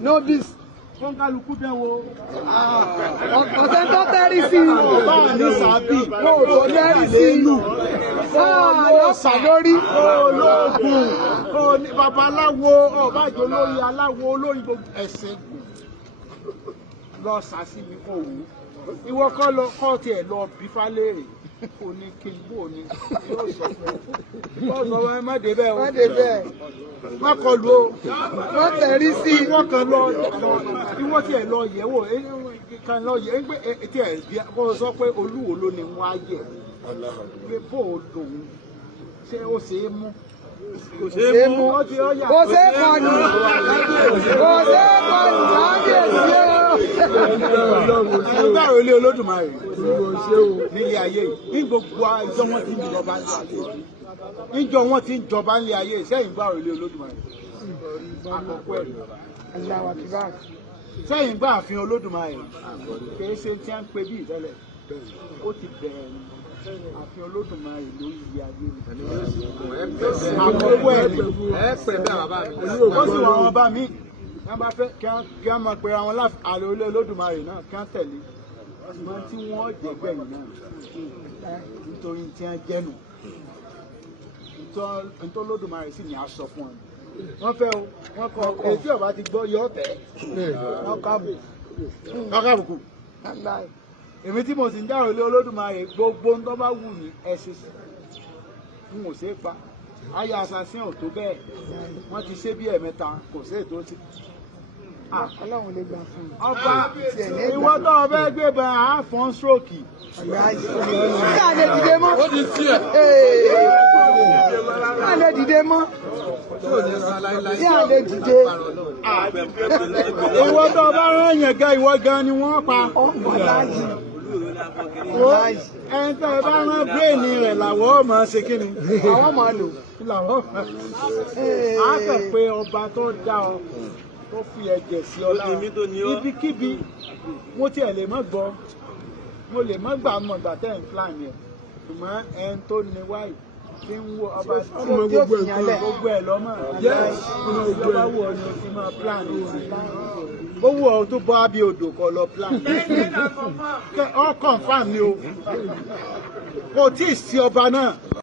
novice. Wọ́n kálukú dẹ́ wo. Ọ̀sẹ̀ tó tẹ́rí sí i. Báà ní sàbí. Mo tó tẹ́rí sí i. Lọ́pàá lórí. Olóògùn. Babaláwo ọ̀bájọ́ olóyin aláwo olóyin gbogbo ẹ̀sìn lọ sàṣìbí kò wú. Ìwọ kọ́ tiẹ̀ lọ bí fálẹ́rì. Kò ní kí n bò ní. Yóò sọ fún ọ. Yóò sọ fún ẹ má dé bẹ́ẹ̀ o. Má dé bẹ́ẹ̀. Má kọlu o. Wọ́n tẹ̀rí sí i. Ìwọ kan lọ ìwọ tiẹ̀ lọ yẹ̀ wò kan lọ yẹ̀ pé tiẹ̀ kó o sọ pé Olúwo ló ní wọ́n á yẹ̀ pé bó o lòun ṣé ó ṣe é mú. Kò ṣe é mú. Kò ṣe é kọlù. Kò ṣe é kọlù kábíyèsí o. Ẹgbẹ́ àròlé Olódùmarè nílé ayé yìí ní gbogbo ìjọ wọn ti ń jọba ní ayé níjọ wọn ti ń jọba ní ayé sẹ́yìn gbà àròlé Olódùmarè àkọ́kọ́ ẹ̀ sẹ́yìn gbà àfihàn Olódùmarè kìí ṣe tí a ń pe bí ìtẹ́lẹ̀ ó ti bẹ̀rẹ̀ ni àfihàn Olódùmarè ló yí ayé mi àkọ́kọ́ ẹ̀ ni ó sì wọ́n wọn bá mi wọ́n bá fẹ́ kí wọ́n máa pe àwọn àròlé Olódùmarè náà kí wọ́n tẹ̀lé ṣùgbọ́n tí wọ́n jẹ́ gbẹ̀yìn náà nítorí tí wọ́n jẹ́nu nítorí Olódùmarè sì ní aṣọ fún wọn. Wọ́n fẹ́ o wọ́n kọ èyí ọba ti gbọ́ yọ tẹ̀ wọ́n kábùkù. Èmi tí mo sì ń dárò lé Olódùmarè gbogbo ń tọ́ bá wù ní ẹ̀sìn sí n ò ṣe é pa ayé assassin ò tó bẹ́ẹ̀ wọ́n ti ṣe bí ẹ̀mẹ́ta kò sí ètò sí. Ọlọ́run lè gbà fún un. Ọba ìwọ tó ọbẹ̀ gbé bá a fọ́n stroke. Ṣé àlè dìde mọ́? Ó di sí ẹ̀. Ṣé àlè dìde mọ́? Ṣé àlè dìde? Ìwọ tó ọba rán yẹn gan ìwọ gan ni wọ́n pa. Ẹni tó ẹ bá rán bírèèni rẹ̀ làwọ̀ ọ̀ máa ṣe kí ni? Àwọn máa lò. Làwọ̀ á kàn pé ọba tó dá ọ tó fi ẹ̀jẹ̀ sí ọ lára ibikíbi mo tiẹ̀ lè má gbọ́ mo lè má gbà mọ̀ gbà tẹ́ ń plan yẹn ṣùgbọ́n ẹni tó ní wáyé tí ń wo ọba gbogbo ẹ̀ lọ́mọ ìjọba wù ọ ni o ti máa plan ó wù ọ tó bọ́ bí odò kọ lọ plan ọ confam ni o kò tí ì sí ọba náà.